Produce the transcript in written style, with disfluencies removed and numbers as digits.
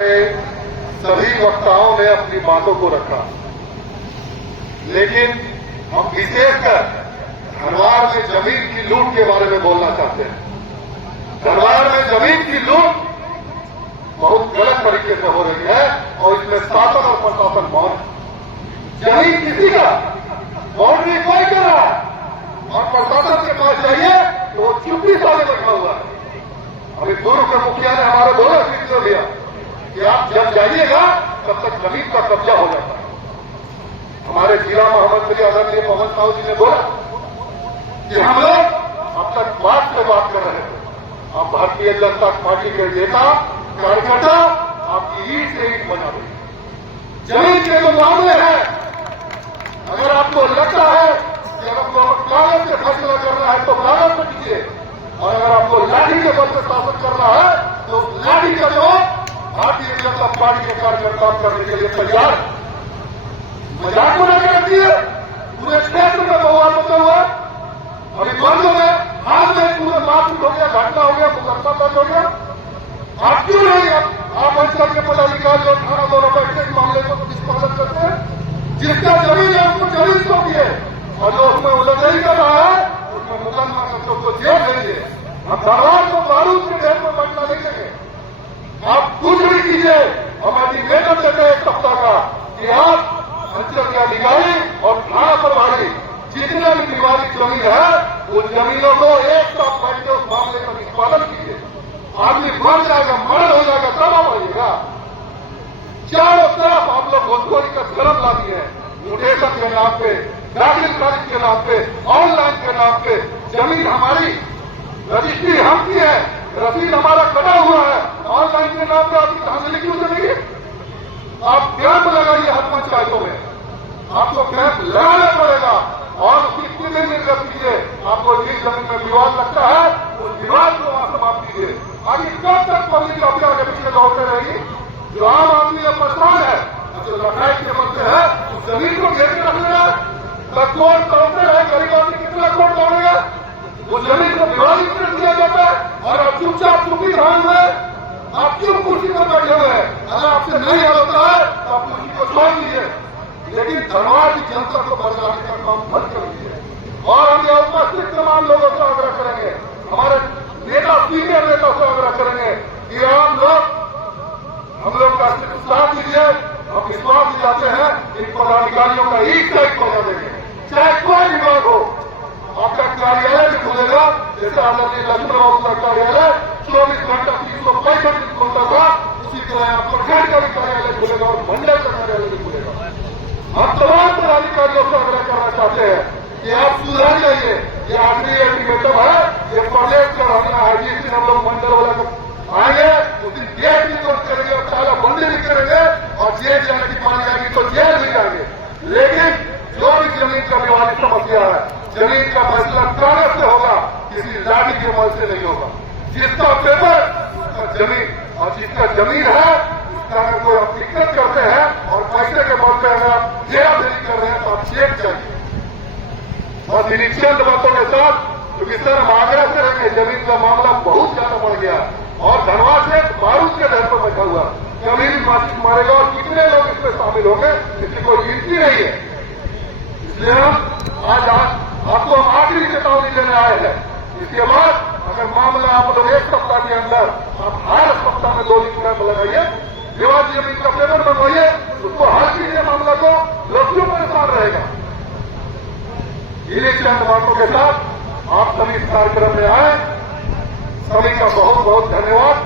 सभी वक्ताओं ने अपनी बातों को रखा, लेकिन हम विशेषकर धनवार में जमीन की लूट के बारे में बोलना चाहते हैं। धनवार में जमीन की लूट बहुत गलत तरीके से हो रही है और इसमें शासन और प्रशासन मौन। जमीन किसी का, बाउंड्री कोई कर रहा है और प्रशासन के पास जाइए तो वो चुप्पी साले बैठा हुआ है। अभी पूर्व के मुखिया ने हमारे दोनों फीसद लिया कि आप जब जाइएगा तब तक जमीन का कब्जा हो जाता है। हमारे जिला महामंत्री आदरणीय पवन साहू जी ने बोला कि हम लोग अब तक बात पे बात कर रहे थे, आप भारतीय जनता पार्टी के नेता कार्यकर्ता आपकी ईट से ईट बना रहे। जमीन के जो मामले हैं, अगर आपको लगता है कि अगर आपको कागज से फैसला करना है तो कागज पर कीजिए, और अगर आपको लाठी के बल से शासन करना है तो लाठी का जवाब भारतीय जनता पार्टी के कार्यकर्ता करने के लिए तैयार। मजाक बना के रखिए, पूरे क्षेत्र में बवाल होता हुआ अभी बंद में हाल में पूरे मारपीट हो गया, घटना हो गया, मुकदमा दर्ज हो गया। आप क्यों नहीं आप अंचल के पदाधिकारी और थाना दोनों बैठे इस मामले को निष्पादन करते हैं? जिसका जमीन है उसको जमीन सौंपिए और जो उसमें उल्लंघन कर रहा है उसमें मुकदमा करके उसको जेल भेजिए। हम धनवार को बारूद के ढेर में बैठना नहीं देंगे। आप कुछ भी कीजिए, हमारी मेहनत देते हैं एक सप्ताह का कि आप अंचल के अधिकारी और थाना प्रभारी जितना भी विवादित जमीन है उन जमीनों को एक साथ बैठ के उस मामले का निष्पादन कीजिए। आदमी मर जाएगा, मरण हो जाएगा, तब आप आइएगा। चारों तरफ आप लोग घुसखोरी का धर्म ला दिए हैं, म्यूटेशन के नाम पे, दाखिल खारिज के नाम पे, ऑनलाइन के नाम पे। जमीन हमारी, रजिस्ट्री हम की है, रसीद हमारा कटा हुआ है, ऑनलाइन के नाम पे आपकी धांधली क्यों चलेगी? आप कैंप लगाइए हर पंचायतों में, आपको कैंप लगाना पड़ेगा और उसकी स्थिति निर्गत कीजिए। आपको जिस जमीन में विवाद लगता है उस विवाद को वहां समाप्त कीजिए। आगे कब तक पब्लिक अफेयर के पीछे दौड़ते रहेगी? जो आम आदमी में परेशान है, जो लड़ाई के बनते हैं, उस जमीन को घेर के रख लेना, कोर्ट दौड़ते रहे, गरीब आदमी कितना कोर्ट दौड़ेगा? उस जमीन को विवादित कर दिया जाता है और आप चुपचाप चुप्पी धान में आप क्यों कुर्सी पर बैठे हुए हैं? अगर आपसे नहीं हल होता है तो आप कुर्सी को छोड़ दीजिए, लेकिन धनवार की जनता को बचाने का काम बंद कर दीजिए। और हम यह उपस्थित तमाम लोगों से आग्रह करेंगे, हमारे नेता सीनियर नेता से आग्रह करेंगे कि हम लोग का साथ दीजिए। हम विश्वास दिलाते हैं इन पदाधिकारियों का एक साइड बना देंगे, चाहे कोई विभाग हो। आपका कार्यालय भी खुलेगा, जैसे आदरणीय लक्ष्मण बाबू का कार्यालय 24 घंटा 365 दिन खुलता था, उसी तरह प्रखंड का भी कार्यालय खुलेगा और मंडल का कार्यालय भी खुलेगा। हम तमाम पदाधिकारियों से आग्रह करना चाहते हैं कि आप सुधर जाइए। ये आखिरी अल्टीमेटम है, ये प्रदेश का रहना है। जिस दिन हम लोग मंडल वाला को आएंगे उस दिन गेट भी बंद करेंगे और ताला बंदी भी करेंगे और जेल जाने की पानी आएगी तो जेल भी जाएंगे। लेकिन जो भी जमीन का विवादित समस्या है, जमीन का फैसला कागज से होगा, किसी लाठी के बल से नहीं होगा। जिसका पेपर उसका जमीन, और जिसका जमीन है उसका अगर कोई आप दिक्कत करते हैं और पैसे के बल पे अगर आप घेराबेरी कर रहे हैं तो आप चेक चाहिए। और इन्हीं चंद बातों के साथ, क्योंकि सर हम आग्रह करेंगे, जमीन का मामला बहुत ज्यादा बढ़ गया और धनवार से बारूद के ढेर पर बैठा हुआ कभी भी माचिस मारेगा और कितने लोग इसमें शामिल होंगे इसकी कोई गिनती नहीं है। इसलिए हम आज आपको हम आखिरी चेतावनी देने आए हैं। इसके बाद अगर मामला आप लोग एक सप्ताह के अंदर, आप हर सप्ताह में 2 दिन कैंप लगाइए, विवाद जमीन का पेपर बनवाइए, उसको हल कीजिए मामला को, लोग क्यों परेशान रहेगा? इन्हीं चंद बातों के साथ आप सभी इस कार्यक्रम में आए, सभी का बहुत बहुत धन्यवाद।